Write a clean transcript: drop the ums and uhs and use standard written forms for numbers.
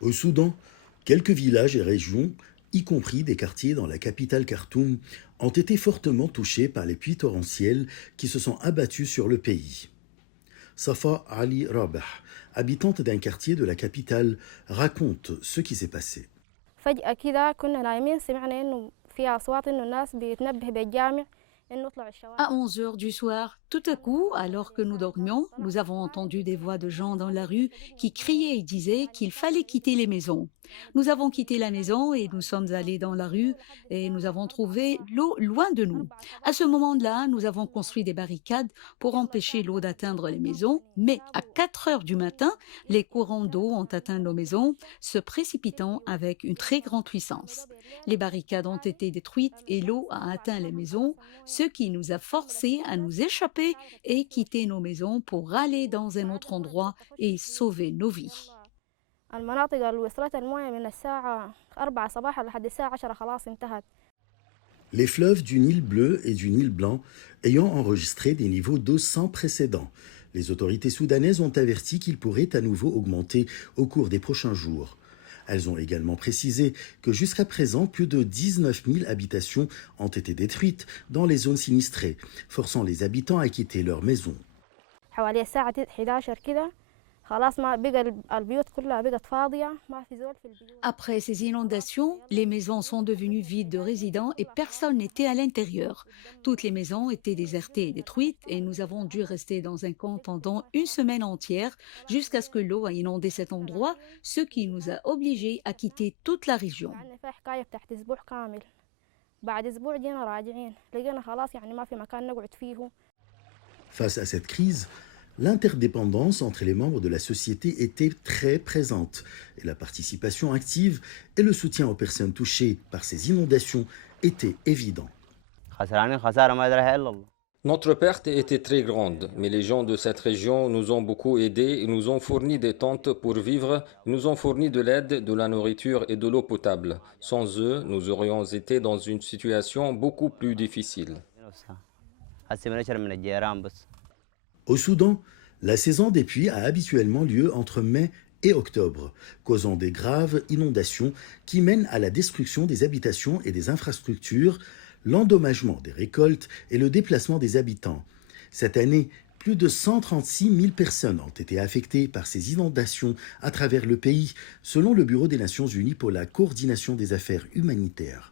Au Soudan, quelques villages et régions, y compris des quartiers dans la capitale Khartoum, ont été fortement touchés par les pluies torrentielles qui se sont abattues sur le pays. Safa Ali Rabah, habitante d'un quartier de la capitale, raconte ce qui s'est passé. فجأة كده كنا نايمين سمعنا إنه في أصوات إنه الناس بيتنبه بالجامع إنه يطلعوا À الشوارع. 11 heures du soir, tout à coup, alors que nous dormions, nous avons entendu des voix de gens dans la rue qui criaient et disaient qu'il fallait quitter les maisons. Nous avons quitté la maison et nous sommes allés dans la rue et nous avons trouvé l'eau loin de nous. À ce moment-là, nous avons construit des barricades pour empêcher l'eau d'atteindre les maisons, mais à 4 heures du matin, les courants d'eau ont atteint nos maisons, se précipitant avec une très grande puissance. Les barricades ont été détruites et l'eau a atteint les maisons, ce qui nous a forcés à nous échapper et quitter nos maisons pour aller dans un autre endroit et sauver nos vies. المناطق اللي وصلت الموية من الساعة 4 صباحا لحد الساعة 10 خلاص انتهت. Les fleuves du Nil bleu et du Nil blanc ayant enregistré des niveaux d'eau sans précédent. Les autorités soudanaises ont averti qu'ils pourraient à nouveau augmenter au cours des prochains jours. Elles ont également précisé que jusqu'à présent, plus de 19 000 habitations ont été détruites dans les zones sinistrées, forçant les habitants à quitter leurs maisons. حوالي الساعة 11 كده خلاص ما بقى البيوت كلها بقت فاضية ما في زول في البيوت. Après ces inondations, les maisons sont devenues vides de résidents et personne n'était à l'intérieur. Toutes les maisons étaient désertées et détruites et nous avons dû rester dans un camp pendant une semaine entière jusqu'à ce que l'eau a inondé cet endroit, ce qui nous a obligés à quitter toute la région. يعني فيها حكاية بتاعت أسبوع كامل. بعد أسبوع جينا راجعين لقينا خلاص يعني ما في مكان نقعد فيه. Face à cette crise, l'interdépendance entre les membres de la société était très présente et la participation active et le soutien aux personnes touchées par ces inondations étaient évidents. Notre perte était très grande, mais les gens de cette région nous ont beaucoup aidés et nous ont fourni des tentes pour vivre, nous ont fourni de l'aide, de la nourriture et de l'eau potable. Sans eux, nous aurions été dans une situation beaucoup plus difficile. Au Soudan, la saison des pluies a habituellement lieu entre mai et octobre, causant des graves inondations qui mènent à la destruction des habitations et des infrastructures, l'endommagement des récoltes et le déplacement des habitants. Cette année, plus de 136 000 personnes ont été affectées par ces inondations à travers le pays, selon le Bureau des Nations Unies pour la coordination des affaires humanitaires.